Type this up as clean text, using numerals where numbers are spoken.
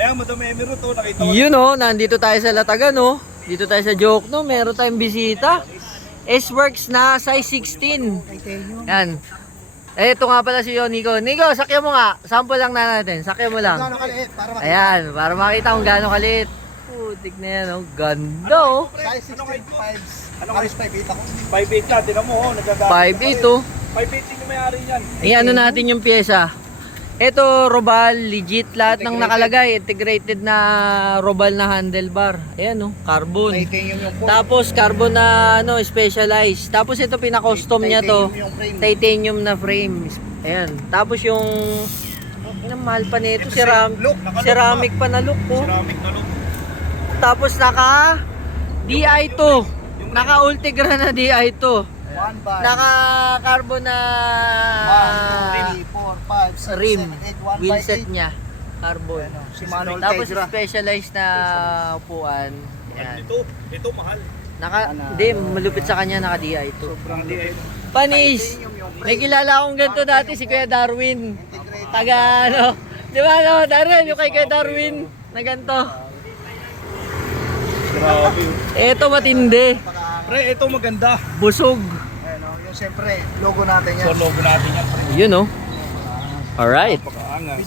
Ayan, Madam Emirate, oh, nakita ko. Yun oh, nandito tayo sa Latagan oh. Dito tayo sa Jokno, meron tayong bisita. S-Works na size 16. Yan. Eh, ito nga pala si Nico. Nico, sakyan mo nga. Sample lang na natin. Sakyan mo lang. Gano'ng kaliit para makita. Ayan, para makita kung gaano kalit. Putik na yan oh. Ganda oh. Size 16, 5. Ano kalis 5'8 ako? 5'8 na, tinan mo, oh, nagagawa. 5'8 oh. 5'8 yung may-ari yan. Ano natin yung pyesa. Ito, Robal, legit lahat ng nakalagay. Integrated na Robal na handlebar. Ayan oh, carbon. Titanium yung form. Tapos carbon na ano, specialized. Tapos ito pinaka-custom niya to. Titanium yung frame. Titanium na frame. Ayan. Tapos yung ang mahal pa nito, ceramic pa na look po. Ceramic na look. Tapos naka DI2. Naka Ultegra na DI2. 1 by Naka carbon na 1, 2, 3, 4, 5, 6, rim. 7, 8, 1 Wheel by set 8. niya. Carbon. Si Manol Tapos Tegra. specialized na upuan. Ayan. Ito mahal. Hindi, malupit sa kanya naka DI2. Sobrang Hindi, lupit. Panis! Titanium yung May frame. kilala akong ganito dati, si Kuya Darwin. Integrated. Taga ano, di ba ano, Darwin, yung kay Kuya Darwin na ganito. Grabe. Eto matindi, Pagkaangat. Pre, ito maganda. busog. Ayan o, yung siyempre, logo natin yan. So, logo natin yan, pre. Yun oh. Alright. Pagkaangas.